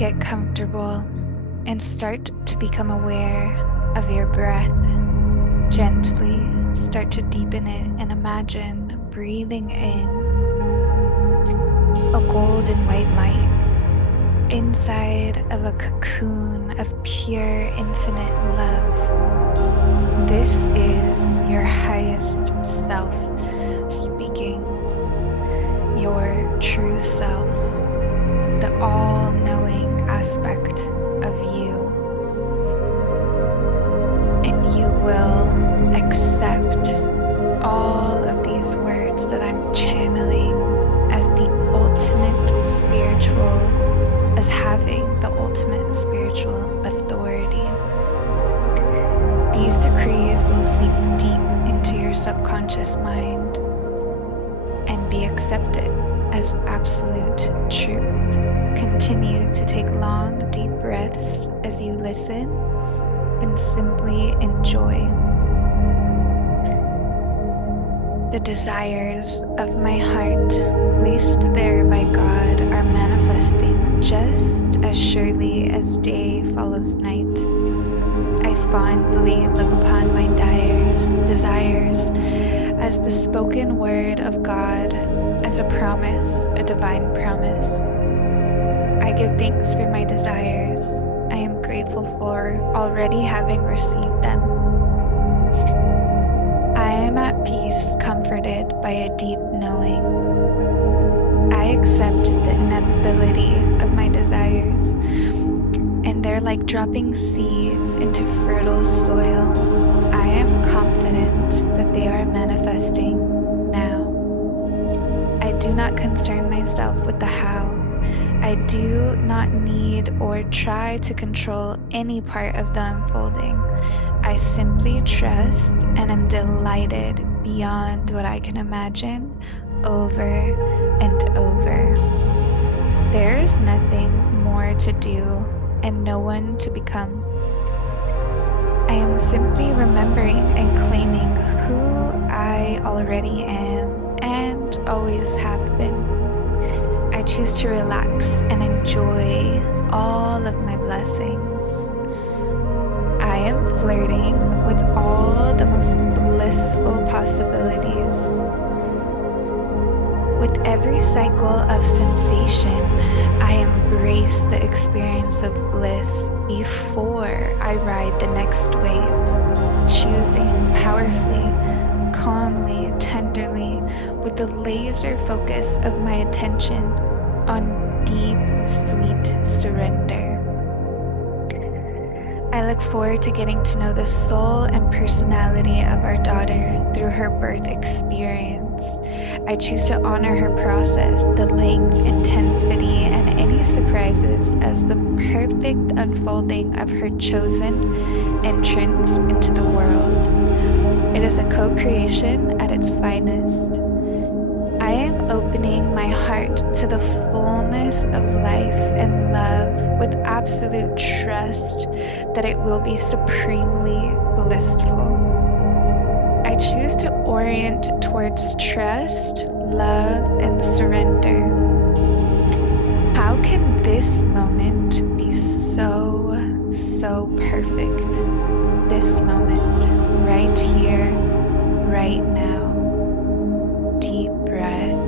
Get comfortable and start to become aware of your breath. Gently start to deepen it and imagine breathing in a golden white light inside of a cocoon of pure infinite love. This is your highest self speaking, your true self, the all-knowing aspect of you. And you will accept all of these words that I'm channeling as the ultimate spiritual, as having the ultimate spiritual authority. These decrees will seep deep into your subconscious mind and be accepted as absolute truth. Continue to take long, deep breaths as you listen and simply enjoy. The desires of my heart, placed there by God, are manifesting just as surely as day follows night. I fondly look upon my desires as the spoken word of God, as a promise, a divine promise. I give thanks for my desires. I am grateful for already having received them. I am at peace, comforted by a deep knowing. I accept the inevitability of my desires, and they're like dropping seeds into fertile soil. I am confident that they are manifesting now. I do not concern myself with the how. I do not need or try to control any part of the unfolding. I simply trust and am delighted beyond what I can imagine over and over. There is nothing more to do and no one to become. I am simply remembering and claiming who I already am and always have been. I choose to relax and enjoy all of my blessings. I am flirting with all the most blissful possibilities. With every cycle of sensation, I embrace the experience of bliss before I ride the next wave, choosing powerfully, calmly, tenderly, with the laser focus of my attention on deep, sweet surrender. I look forward to getting to know the soul and personality of our daughter through her birth experience. I choose to honor her process, the length, intensity, and any surprises as the perfect unfolding of her chosen entrance into the world. It is a co-creation at its finest. I am opening my heart to the fullness of life and love with absolute trust that it will be supremely blissful. I choose to orient towards trust, love, and surrender. How can this moment be so perfect? This moment, right here, right now. Deep breath.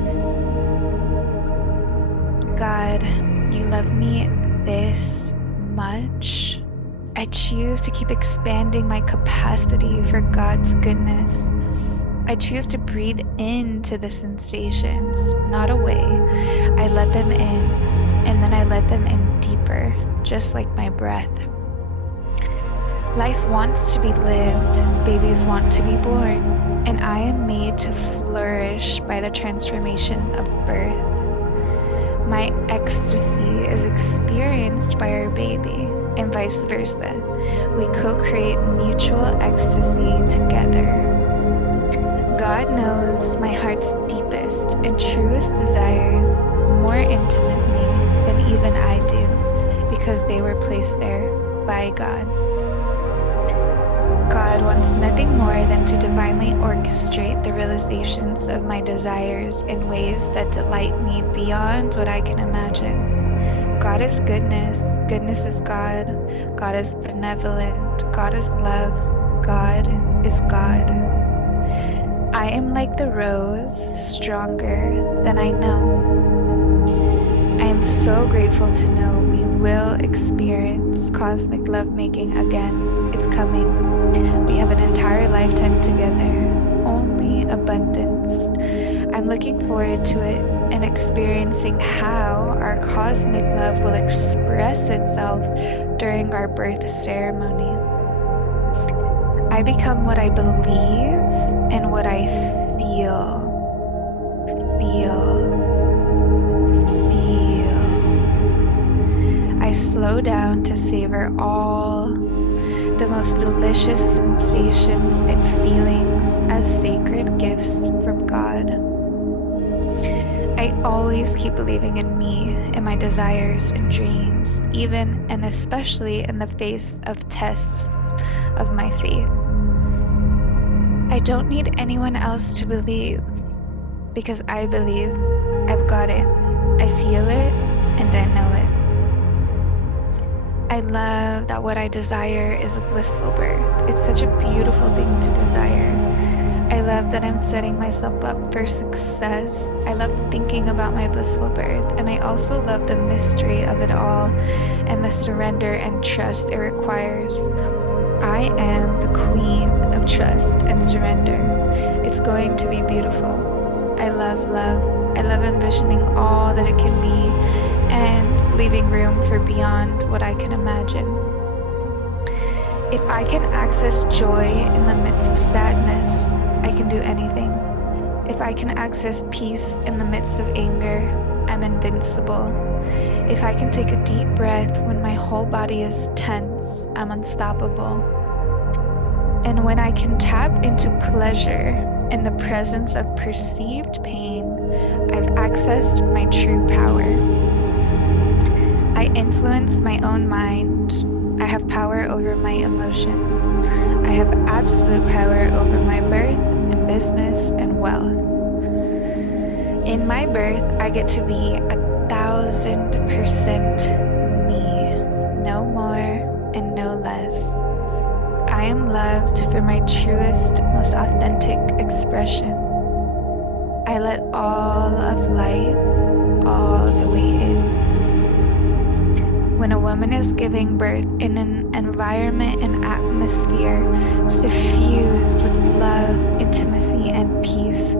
God, you love me this much. I choose to keep expanding my capacity for God's goodness. I choose to breathe into the sensations, not away. I let them in, and then I let them in deeper, just like my breath. Life wants to be lived, babies want to be born, and I am made to flourish by the transformation of birth. My ecstasy is experienced by our baby, and vice versa. We co-create mutual ecstasy together. God knows my heart's deepest and truest desires more intimately than even I do, because they were placed there by God. God wants nothing more than to divinely orchestrate the realizations of my desires in ways that delight me beyond what I can imagine. God is goodness. Goodness is God. God is benevolent. God is love. God is God. I am like the rose, stronger than I know. I am so grateful to know we will experience cosmic lovemaking again. It's coming. We have an entire lifetime together. Only abundance. I'm looking forward to it and experiencing how our cosmic love will express itself during our birth ceremony. I become what I believe and what I feel. I slow down to savor all the most delicious sensations and feelings as sacred gifts from God. I always keep believing in me, in my desires and dreams, even and especially in the face of tests of my faith. I don't need anyone else to believe, because I believe I've got it. I feel it and I know it. I love that what I desire is a blissful birth. It's such a beautiful thing to desire. I love that I'm setting myself up for success. I love thinking about my blissful birth, and I also love the mystery of it all and the surrender and trust it requires. I am the queen of trust and surrender. It's going to be beautiful. I love love. I love envisioning all that it can be and leaving room for beyond what I can imagine. If I can access joy in the midst of sadness, I can do anything. If I can access peace in the midst of anger, I'm invincible. If I can take a deep breath when my whole body is tense, I'm unstoppable. And when I can tap into pleasure in the presence of perceived pain, I've accessed my true power. I influence my own mind. I have power over my emotions. I have absolute power over my birth and business and wealth. In my birth, I get to be 1,000% me, no more and no less. I am loved for my truest, most authentic expression. I let all of life all the way in. When a woman is giving birth in an environment and atmosphere suffused with love, intimacy, and peace,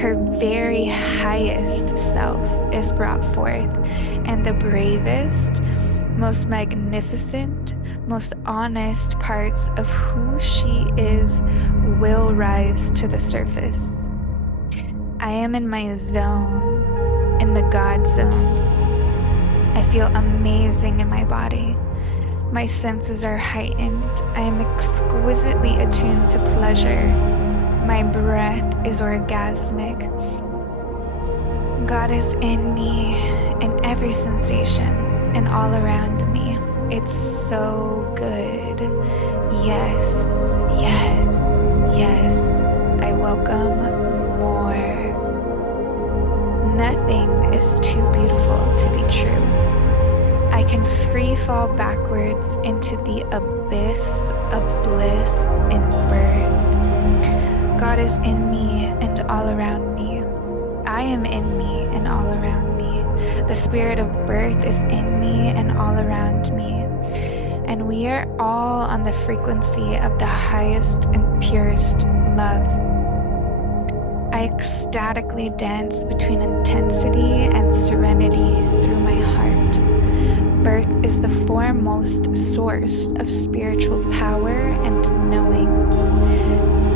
her very highest self is brought forth, and the bravest, most magnificent, most honest parts of who she is will rise to the surface. I am in my zone, in the God zone. I feel amazing in my body. My senses are heightened. I am exquisitely attuned to pleasure. My breath is orgasmic. God is in me, in every sensation, and all around me. It's so good. Yes, yes, yes. I welcome more. Nothing is too beautiful to be true. I can free fall backwards into the abyss of bliss in birth. God is in me and all around me. I am in me and all around me. The spirit of birth is in me and all around me. And we are all on the frequency of the highest and purest love. I ecstatically dance between intensity and serenity through my heart. Birth is the foremost source of spiritual power and knowing.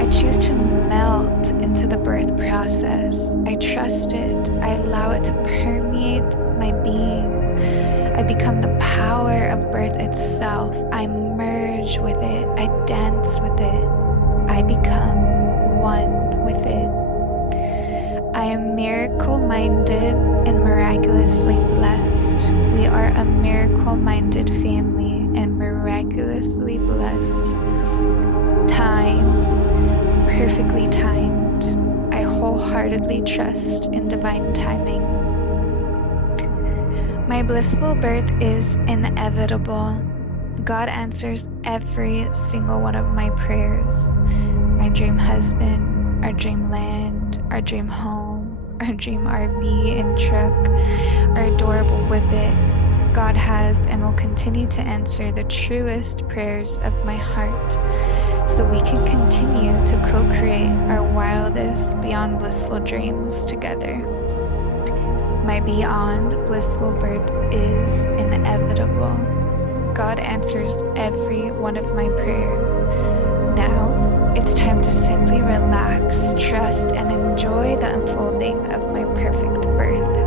I choose to melt into the birth process. I trust it. I allow it to permeate my being. I become the power of birth itself. I merge with it. I dance with it. I become one with it. I am miracle-minded and miraculously blessed. We are a miracle-minded family and miraculously blessed. Time, perfectly timed. I wholeheartedly trust in divine timing. My blissful birth is inevitable. God answers every single one of my prayers. My dream husband, our dream land, our dream home, our dream RV and truck, our adorable whippet. God has and will continue to answer the truest prayers of my heart so we can continue to co-create our wildest, beyond blissful dreams together. My beyond blissful birth is inevitable. God answers every one of my prayers. Now, it's time to simply relax, trust, and enjoy the unfolding of my perfect birth.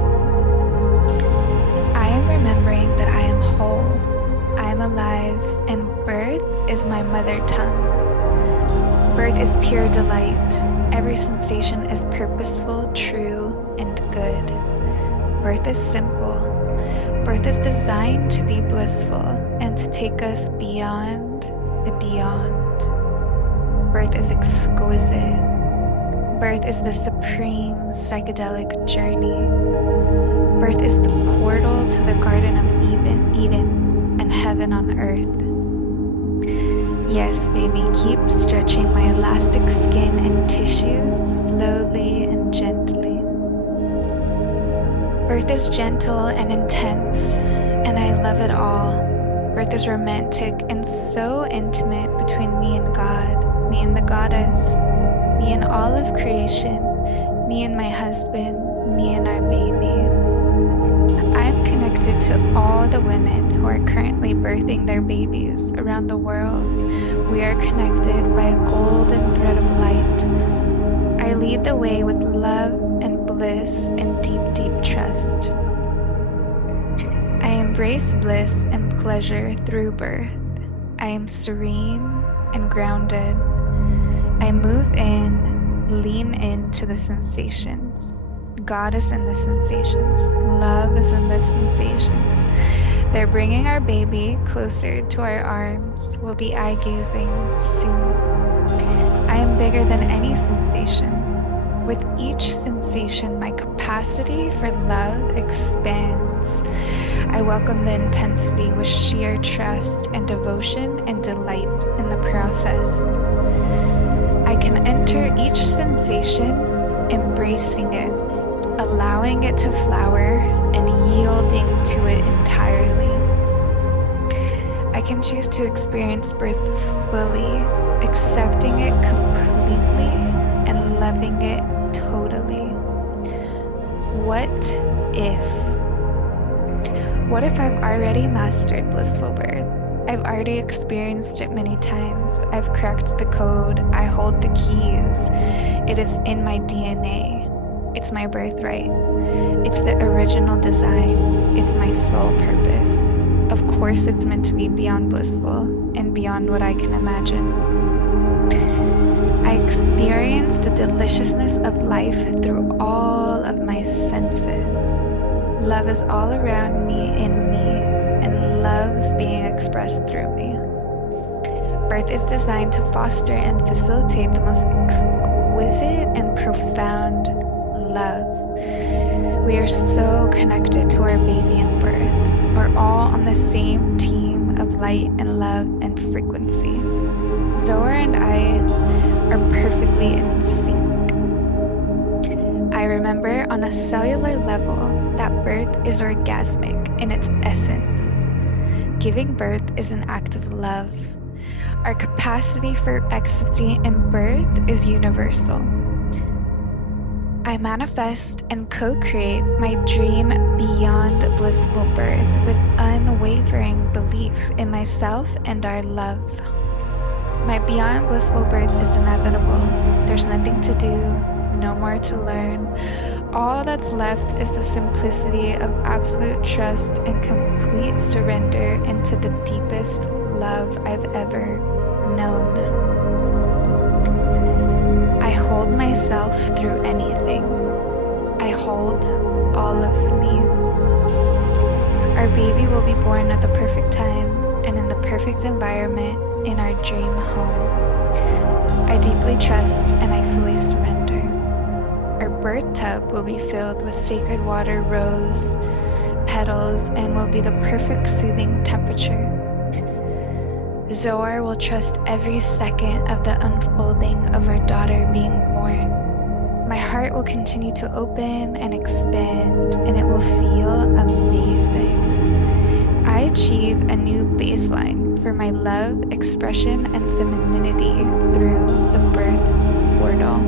I am remembering that I am whole, I am alive, and birth is my mother tongue. Birth is pure delight. Every sensation is purposeful, true, and good. Birth is simple. Birth is designed to be blissful and to take us beyond the beyond. Birth is exquisite. Birth is the supreme psychedelic journey. Birth is the portal to the Garden of Eden and heaven on earth. Yes, baby, keep stretching my elastic skin and tissues slowly and gently. Birth is gentle and intense, and I love it all. Birth is romantic and so intimate between me and God, me and the goddess, me and all of creation, me and my husband, me and our baby. I am connected to all the women who are currently birthing their babies around the world. We are connected by a golden thread of light. I lead the way with love and bliss and deep, deep trust. I embrace bliss and pleasure through birth. I am serene and grounded. I move in, lean into the sensations. God is in the sensations. Love is in the sensations. They're bringing our baby closer to our arms. We'll be eye gazing soon. I am bigger than any sensation. With each sensation, my capacity for love expands. I welcome the intensity with sheer trust and devotion and delight in the process. I can enter each sensation, embracing it, allowing it to flower and yielding to it entirely. I can choose to experience birth fully, accepting it completely and loving it totally. What if? What if I've already mastered blissful birth? I've already experienced it many times. I've cracked the code. I hold the keys. It is in my DNA. It's my birthright. It's the original design. It's my sole purpose. Of course, it's meant to be beyond blissful and beyond what I can imagine. I experience the deliciousness of life through all of my senses. Love is all around me, in me, and love's being expressed through me. Birth is designed to foster and facilitate the most exquisite and profound love. We are so connected to our baby in birth. We're all on the same team of light and love and frequency. Zohar and I are perfectly in sync. I remember on a cellular level that birth is orgasmic in its essence. Giving birth is an act of love. Our capacity for ecstasy in birth is universal. I manifest and co-create my dream beyond blissful birth with unwavering belief in myself and our love. My beyond blissful birth is inevitable. There's nothing to do, no more to learn. All that's left is the simplicity of absolute trust and complete surrender into the deepest love I've ever known. I hold myself through anything. I hold all of me. Our baby will be born at the perfect time and in the perfect environment in our dream home. I deeply trust and I fully surrender. Our birth tub will be filled with sacred water, rose, petals, settles and will be the perfect soothing temperature. Zoar will trust every second of the unfolding of our daughter being born. My heart will continue to open and expand, and it will feel amazing. I achieve a new baseline for my love, expression, and femininity through the birth portal.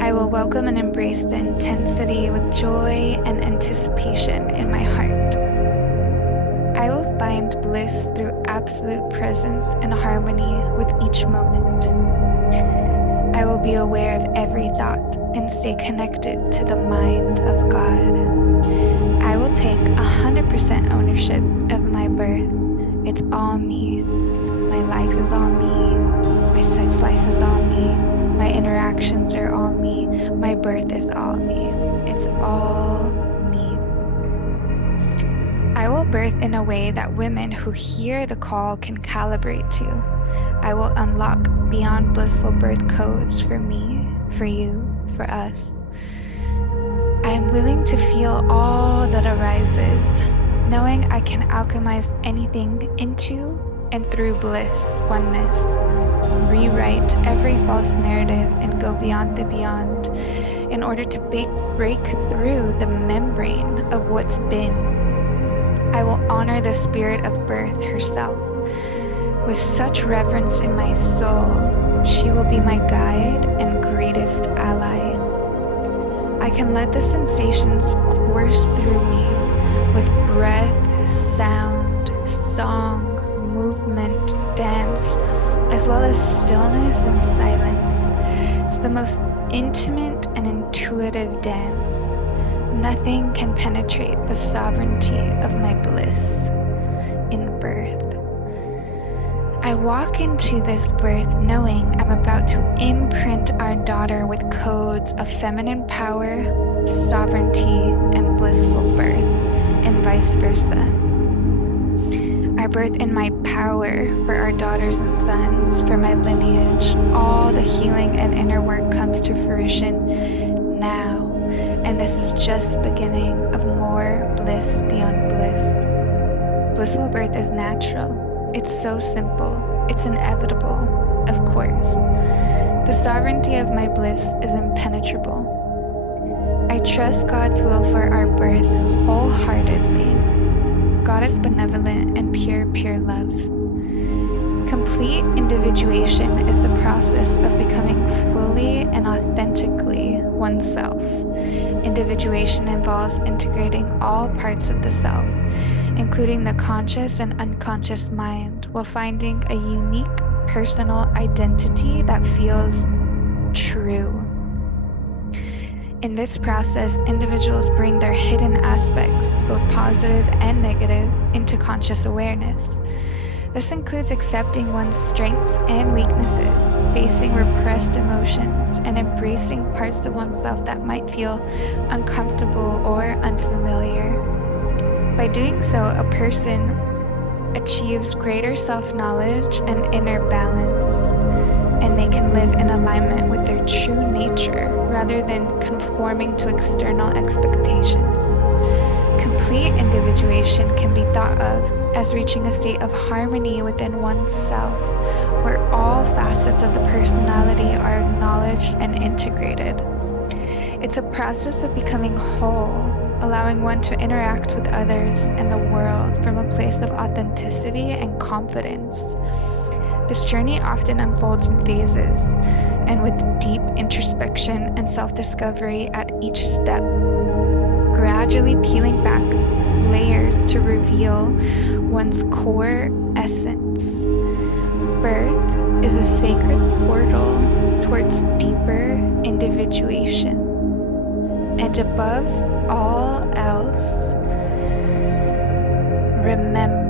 I will welcome and embrace the intensity with joy and anticipation in my heart. I will find bliss through absolute presence and harmony with each moment. I will be aware of every thought and stay connected to the mind of God. I will take 100% ownership of my birth. It's all me. My life is all me. My sex life is all me. My interactions are all me. My birth is all me. It's all me. I will birth in a way that women who hear the call can calibrate to. I will unlock beyond blissful birth codes for me, for you, for us. I am willing to feel all that arises, knowing I can alchemize anything into and through bliss, oneness, rewrite every false narrative and go beyond the beyond in order to break through the membrane of what's been. I will honor the spirit of birth herself. With such reverence in my soul, she will be my guide and greatest ally. I can let the sensations course through me with breath, sound, song, movement, dance, as well as stillness and silence. It's the most intimate and intuitive dance. Nothing can penetrate the sovereignty of my bliss in birth. I walk into this birth knowing I'm about to imprint our daughter with codes of feminine power, sovereignty, and blissful birth, and vice versa. I birth in my power for our daughters and sons, for my lineage. All the healing and inner work comes to fruition now. And this is just the beginning of more bliss beyond bliss. Blissful birth is natural. It's so simple. It's inevitable, of course. The sovereignty of my bliss is impenetrable. I trust God's will for our birth wholeheartedly. God is benevolent and pure love. Complete individuation is the process of becoming fully and authentically oneself. Individuation involves integrating all parts of the self, including the conscious and unconscious mind, while finding a unique personal identity that feels true. In this process, individuals bring their hidden aspects, both positive and negative, into conscious awareness. This includes accepting one's strengths and weaknesses, facing repressed emotions, and embracing parts of oneself that might feel uncomfortable or unfamiliar. By doing so, a person achieves greater self-knowledge and inner balance, and they can live in alignment with their true nature rather than conforming to external expectations. Complete individuation can be thought of as reaching a state of harmony within oneself, where all facets of the personality are acknowledged and integrated. It's a process of becoming whole, allowing one to interact with others and the world from a place of authenticity and confidence. This journey often unfolds in phases, and with deep introspection and self-discovery at each step, gradually peeling back layers to reveal one's core essence. Birth is a sacred portal towards deeper individuation. And above all else, remember